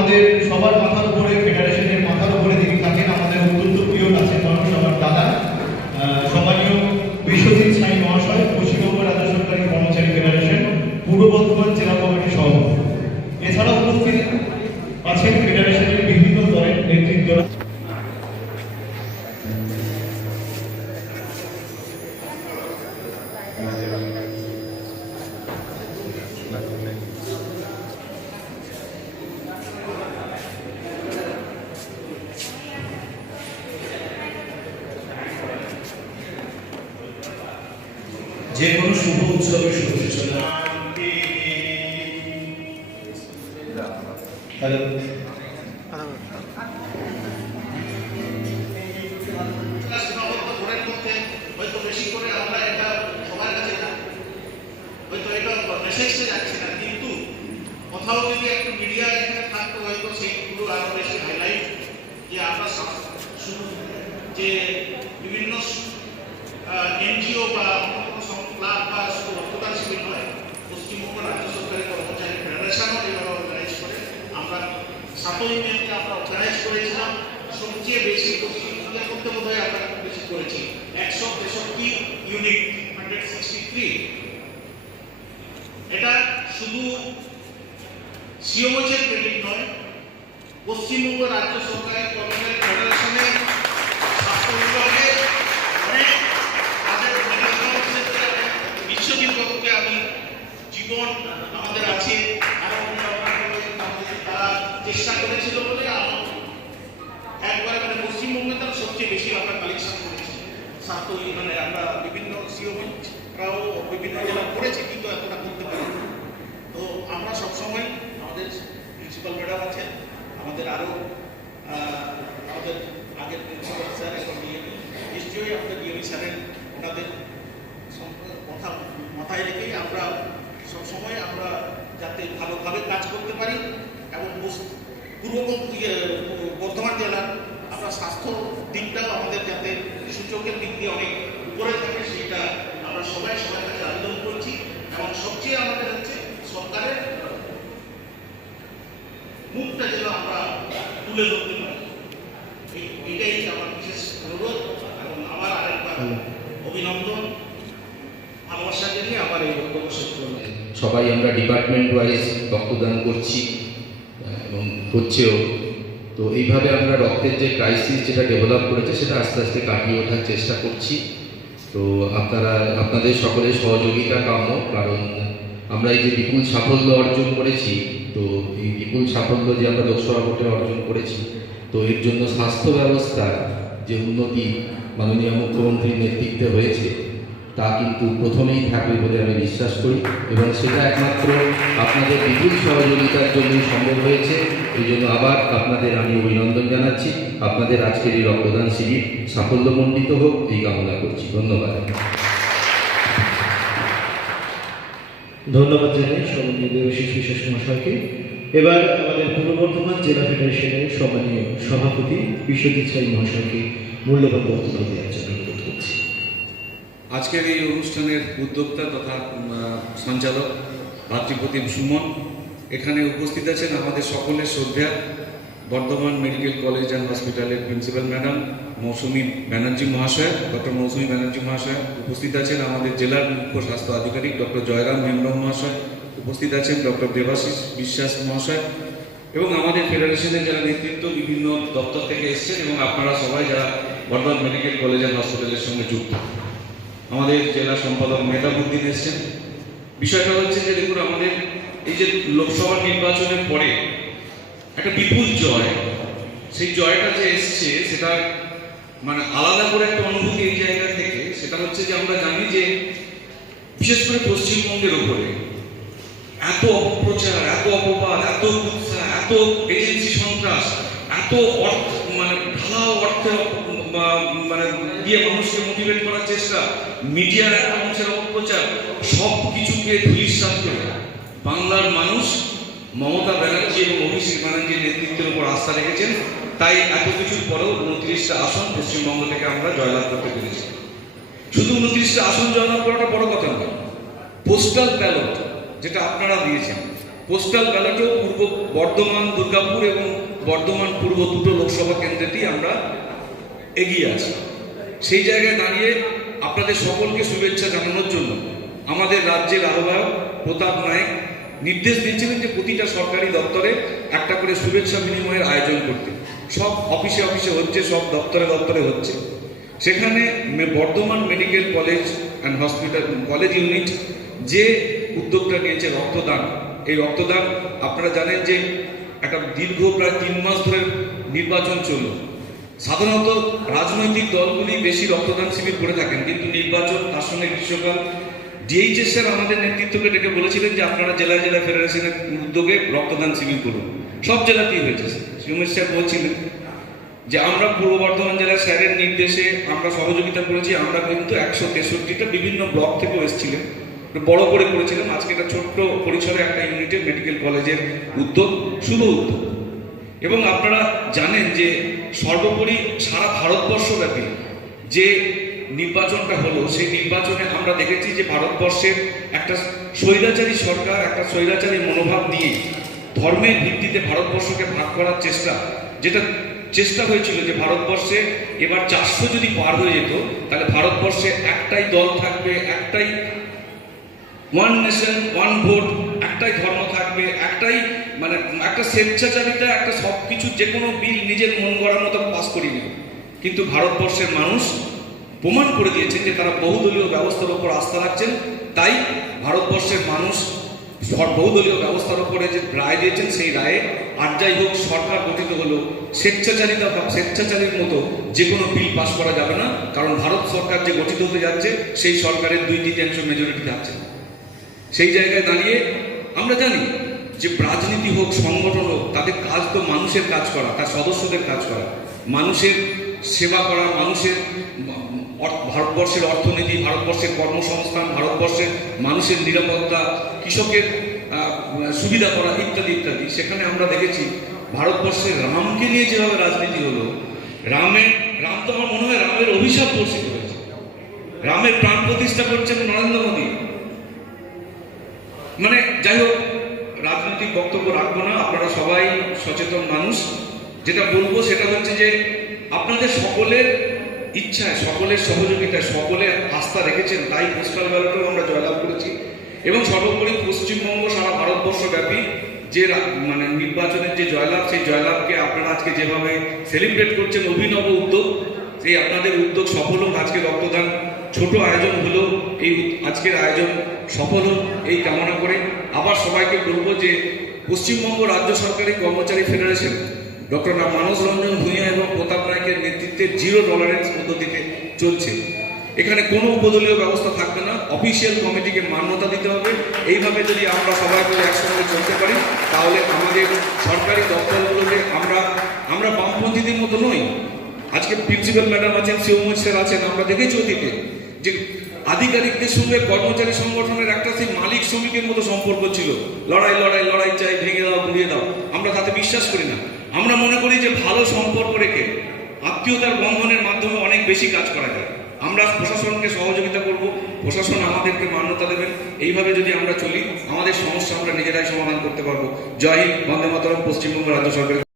আমাদের সবার মাথার উপরে, ফেডারেশনের মাথার উপরে যিনি থাকেন, আমাদের অত্যন্ত প্রিয় কাছের মানুষ, আমার দাদা সম্মানীয় বিশ্বজিৎ সাই মহাশয়, পশ্চিমবঙ্গ রাজ্য সরকারি কর্মচারী ফেডারেশন পূর্ব বর্ধমান জেলা কমিটির সভাপতি। এছাড়া উপস্থিত আছেন ফেডারেশনের বিভিন্ন দলের নেতৃত্বরা। যে কোনো শুভ উৎসবের শুভেচ্ছা। হ্যালো, হয়তো বেশি করে আমরা এটা সবার কাছে হয়তো এটা মেসেজটা যাচ্ছে না, কিন্তু কোথাও যদি একটু মিডিয়া এখানে থাকতো হয়তো সেইগুলো আরো বেশি হাইলাইট, যে আমরা শুধু যে বিভিন্ন এনজিও বা ক্লাব বা শুধু রক্তদান শিবির নয়, পশ্চিমবঙ্গ রাজ্য সরকারি কর্মচারী ফেডারেশনও এভাবে অর্গানাইজ করে। আমরা 7ই মেতে আমরা অর্গানাইজ করেছিলাম, সবচেয়ে বেশি ইন্ডিয়া করতে বোধ হয় আমরা বেশি করেছি 163 ইউনিট, 163। এটা শুধু সিওমোচের ক্রেডিট নয়, পশ্চিমবঙ্গ রাজ্য সরকারি কর্মচারী ফেডারেশনের স্বাস্থ্য বিভাগে অনেক তাদের বিশ্ববিদ্যালয়কে আমি জীবন আমাদের আছে আরো তারা চেষ্টা করেছিল বলে একবার মানে পশ্চিমবঙ্গে তারা সবচেয়ে বেশি আমরা কালেকশন করেছি। স্বাস্থ্য মানে আমরা বিভিন্ন সিওমরাও বিভিন্ন জেলা করেছি, কিন্তু এতটা করতে পারি। তো আমরা সবসময় আমাদের প্রিন্সিপাল ম্যাডাম আছেন, আমাদের আরও আমাদের আগের প্রিন্সিপাল স্যার এখন ডিএমই, নিশ্চয়ই আমাদের ডিএমই স্যারের ওনাদের কথা মাথায় রেখেই আমরা সবসময় আমরা যাতে ভালোভাবে কাজ করতে পারি এবং পূর্ব বর্ধমান জেলার আমরা স্বাস্থ্য দিকটাও আমাদের যাতে সূচকের দিক দিয়ে অনেক উপরে থাকে, সেটা আমরা সবাই সবার কাছে আবেদন করছি। এবং সবচেয়ে আমাদের হচ্ছে সরকারের মুখটা যেন আমরা তুলে ধরতে পারি, এটাই আমার বিশেষ অনুরোধ। এবং আমার আরেকবার অভিনন্দন, ভালোবাসা জানিয়ে আমার এই বক্তব্য শেষ করব। সবাই আমরা ডিপার্টমেন্ট ওয়াইজ রক্তদান করছি এবং করছেও। তো এইভাবে আমরা রক্তের যে ক্রাইসিস যেটা ডেভেলপ করেছে সেটা আস্তে আস্তে কাটিয়ে ওঠার চেষ্টা করছি। তো আপনাদের সকলের সহযোগিতা কাম্য, কারণ আমরা এই যে বিপুল সাফল্য অর্জন করেছি, তো এই বিপুল সাফল্য যে আমরা লোকসভা ভোটে অর্জন করেছি, তো এর জন্য স্বাস্থ্য ব্যবস্থার যে উন্নতি মাননীয় মুখ্যমন্ত্রীর নেতৃত্বে হয়েছে তা কিন্তু প্রথমেই থাকবে বলে আমি বিশ্বাস করি, এবং সেটা একমাত্র আপনাদের বিপুল সহযোগিতার জন্যই সম্ভব হয়েছে। এই জন্য আবার আপনাদের আমি অভিনন্দন জানাচ্ছি। আপনাদের আজকের এই রক্তদান শিবির সাফল্যমণ্ডিত হোক এই কামনা করছি। ধন্যবাদ। ধন্যবাদ জানাই সম্মানীয় দেবাশিস বিশ্বাস মহাশয়কে। এবার আমাদের পূর্ব বর্ধমান জেলা ফেডারেশনের সম্মানীয় সভাপতি বিশ্বজিৎ সাই মহাশয়কে মূল্যবান বক্তব্য দেওয়ার জন্য অনুরোধ করছি। আজকের এই অনুষ্ঠানের উদ্যোক্তা তথা সঞ্চালক ভাতৃপ্রতিম সুমন, এখানে উপস্থিত আছেন আমাদের সকলের শ্রদ্ধা বর্ধমান মেডিকেল কলেজ অ্যান্ড হসপিটালের প্রিন্সিপাল ম্যাডাম মৌসুমী ব্যানার্জি মহাশয়, ডক্টর মৌসুমী ব্যানার্জি মহাশয়, উপস্থিত আছেন আমাদের জেলার মুখ্য স্বাস্থ্য আধিকারিক ডক্টর জয়রাম হেমব্রম মহাশয়, উপস্থিত আছেন ডক্টর দেবাশিস বিশ্বাস মহাশয়, এবং আমাদের ফেডারেশনের যারা নেতৃত্ব বিভিন্ন দপ্তর থেকে এসছেন, এবং আপনারা সবাই যারা বর্ধমান মেডিকেল কলেজ অ্যান্ড হসপিটালের সঙ্গে যুক্ত। আমাদের জেলা সম্পাদক মেহতাবুদ্দিন এসছেন। বিষয়টা হচ্ছে যে দেখুন, আমাদের এই যে লোকসভা নির্বাচনের পরে একটা বিপুল জয়, সেই জয়টা যে এসছে সেটা মানে আলাদা করে একটা অনুভূতি এই জায়গা থেকে। সেটা হচ্ছে যে আমরা জানি যে বিশেষ করে পশ্চিমবঙ্গের উপরে এত অপপ্রচার, এত অপবাদ, এত কুৎসা, এত এজেন্সি সন্ত্রাস, এত মানে ঢালাও অর্থের মানে দিয়ে মানুষকে মোটিভেট করার চেষ্টা, মিডিয়ার একটা অংশের অপপ্রচার, সব কিছুকে ধূলিসাৎ করে বাংলার মানুষ মমতা ব্যানার্জি এবং অভিষেক ব্যানার্জির নেতৃত্বের উপর আস্থা রেখেছেন। তাই এত কিছুর পরেও 29টা আসন পশ্চিমবঙ্গ থেকে আমরা জয়লাভ করতে পেরেছি। শুধু 29টা আসন জয়লাভ করাটা বড় কথা নয়, পোস্টাল ব্যালট যেটা আপনারা দিয়েছেন, পোস্টাল ব্যালটেও পূর্ব বর্ধমান, দুর্গাপুর এবং বর্ধমান পূর্ব দুটো লোকসভা কেন্দ্রেতেই আমরা এগিয়ে আছি। সেই জায়গায় দাঁড়িয়ে আপনাদের সকলকে শুভেচ্ছা জানানোর জন্য আমাদের রাজ্যের আহ্বায়ক প্রতাপ নায়েক নির্দেশ দিয়েছিলেন যে প্রতিটা সরকারি দপ্তরে একটা করে শুভেচ্ছা বিনিময়ের আয়োজন করতে। সব অফিসে অফিসে হচ্ছে, সব দপ্তরে দপ্তরে হচ্ছে। সেখানে Bardhaman medical college and hospital college unit যে উদ্যোগটা নিয়েছে রক্তদান, এই রক্তদান আপনারা জানেন যে একটা দীর্ঘ প্রায় 3 মাস ধরে নির্বাচন চলল। সাধারণত রাজনৈতিক দলগুলি বেশি রক্তদান শিবির করে থাকেন, কিন্তু নির্বাচন তার সঙ্গে গ্রীষ্মকাল ডিএইচএস স্যার আমাদের নেতৃত্বকে ডেকে বলেছিলেন যে আপনারা জেলায় জেলায় ফেডারেশনের উদ্যোগে রক্তদান শিবির করুন। সব জেলাতেই হয়েছে। সুমেশ স্যার বলছিলেন যে আমরা পূর্ব বর্ধমান জেলার স্যারের নির্দেশে আমরা সহযোগিতা করেছি। আমরা কিন্তু 163টা বিভিন্ন ব্লক থেকেও এসেছিলেন, বড় করে করেছিলাম। আজকে একটা ছোট্ট পরিসরে একটা ইউনিটে মেডিকেল কলেজের উদ্যোগ, শুভ উদ্যোগ। এবং আপনারা জানেন যে সর্বোপরি সারা ভারতবর্ষব্যাপী যে নির্বাচনটা হলো, সেই নির্বাচনে আমরা দেখেছি যে ভারতবর্ষের একটা স্বৈরাচারী সরকার একটা স্বৈরাচারী মনোভাব নিয়ে ধর্মের ভিত্তিতে ভারতবর্ষকে ভাগ করার যেটা চেষ্টা হয়েছিল যে ভারতবর্ষে এবার 400 যদি পার হয়ে যেত তাহলে ভারতবর্ষে একটাই দল থাকবে, একটাই ওয়ান নেশন ওয়ান ভোট, একটাই ধর্ম থাকবে, একটাই মানে একটা স্বেচ্ছাচারিতা, একটা সব কিছু যে কোনো বিল নিজের মন গড়ার মতো পাস করিয়ে নেবে। কিন্তু ভারতবর্ষের মানুষ প্রমাণ করে দিয়েছেন যে তারা বহুদলীয় ব্যবস্থার উপর আস্থা রাখছেন। তাই ভারতবর্ষের মানুষ বহুদলীয় ব্যবস্থার উপরে যে রায় দিয়েছেন, সেই রায়ে আর যাই হোক সরকার গঠিত হলো, স্বেচ্ছাচারিতা বা স্বেচ্ছাচারীর মতো যে কোনো বিল পাস করা যাবে না। কারণ ভারত সরকার যে গঠিত হতে যাচ্ছে সেই সরকারের 2/3 মেজরিটি থাকছে। সেই জায়গায় দাঁড়িয়ে আমরা জানি যে রাজনীতি হোক, সংগঠন হোক, তাদের কাজ তো মানুষের কাজ করা, তার সদস্যদের কাজ করা, মানুষের সেবা করা, ভারতবর্ষের অর্থনীতি, ভারতবর্ষের কর্মসংস্থান, ভারতবর্ষের মানুষের নিরাপত্তা, কৃষকের সুবিধা করা ইত্যাদি ইত্যাদি। সেখানে আমরা দেখেছি ভারতবর্ষের রামকে নিয়ে যেভাবে রাজনীতি হলো, রাম তো আমার মনে হয় রামের অভিশাপ বর্ষিত হয়েছে। রামের প্রাণ প্রতিষ্ঠা করছেন নরেন্দ্র মোদী। মানে যাই হোক, রাজনৈতিক বক্তব্য রাখবো না, আপনারা সবাই সচেতন মানুষ। যেটা বলবো সেটা হচ্ছে যে আপনাদের সকলের ইচ্ছায়, সকলের সহযোগিতায়, সকলের আস্থা রেখেছেন, তাই পোস্টাল ব্যালটেও আমরা জয়লাভ করেছি। এবং সর্বোপরি পশ্চিমবঙ্গ সারা ভারতবর্ষ ব্যাপী যে মানে নির্বাচনের যে জয়লাভ, সেই জয়লাভকে আপনারা আজকে যেভাবে সেলিব্রেট করছেন, অভিনব উদ্যোগ, সেই আপনাদের উদ্যোগ সফল হোক। আজকে রক্তদান ছোট আয়োজন হলো, এই আজকের আয়োজন সফল হোক এই কামনা করে আবার সবাইকে বলবো যে পশ্চিমবঙ্গ রাজ্য সরকারি কর্মচারী ফেডারেশন ডক্টর মানস রঞ্জন ভূঁইয়া এবং প্রতাপ নায়কের নেতৃত্বে 0 টলারেন্স পদ্ধতিতে চলছে। এখানে কোনো উপদলীয় ব্যবস্থা থাকবে না, অফিসিয়াল কমিটিকে মান্যতা দিতে হবে। এইভাবে যদি আমরা সবাই মিলে একসঙ্গে চলতে পারি তাহলে আমাদের সরকারি দপ্তরগুলোকে আমরা বামপন্থীদের মতো নই। আজকে প্রিন্সিপাল ম্যাডাম আছেন, শিবমোহন স্যার আছেন, আমরা দেখেছি অতীতে যে আধিকারিকদের সঙ্গে কর্মচারী সংগঠনের একটা সেই মালিক শ্রমিকের মতো সম্পর্ক ছিল। লড়াই লড়াই লড়াই চাই, ভেঙে দাও, ঘুরিয়ে দাও। আমরা তাতে বিশ্বাস করি না। আমরা মনে করি যে ভালো সম্পর্ক রেখে আত্মীয়তার বন্ধনের মাধ্যমে অনেক বেশি কাজ করা যায়। আমরা প্রশাসনকে সহযোগিতা করব, প্রশাসন আমাদেরকে মান্যতা দেবেন। এইভাবে যদি আমরা চলি আমাদের সমস্যা আমরা নিজেরাই সমাধান করতে পারবো। জয় হিন্দ, বন্দে মাতরম, পশ্চিমবঙ্গ রাজ্য সরকার।